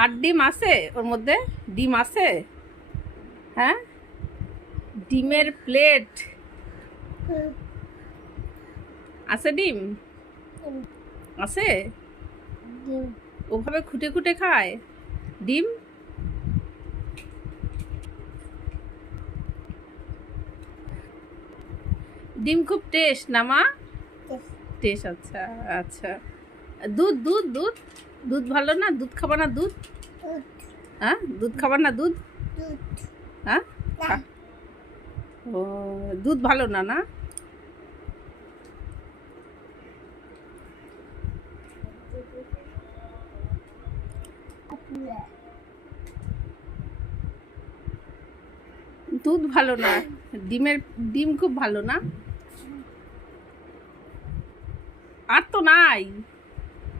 আর ডিম আছে ওর মধ্যে? ডিম আছে? হ্যাঁ, ডিমের প্লেট আছে? ডিম আছে? ওভাবে খুঁটে খুঁটে খায় ডিম? ডিম খুব টেস্ট না মা? টেস্ট, আচ্ছা আচ্ছা। দুধ দুধ দুধ দুধ ভালো না? দুধ খাবা না? দুধ, হ্যাঁ, দুধ খাবার না? দুধ, হ্যাঁ, ও, দুধ ভালো না? না, দুধ ভালো না, ডিম খুব ভালো না? আর তো নাই,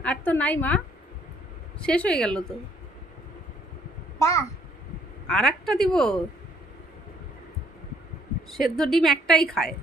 আর তো নাই মা, শেষ হয়ে গেল তো। আর একটা দিব? সেদ্ধ ডিম একটাই খায়।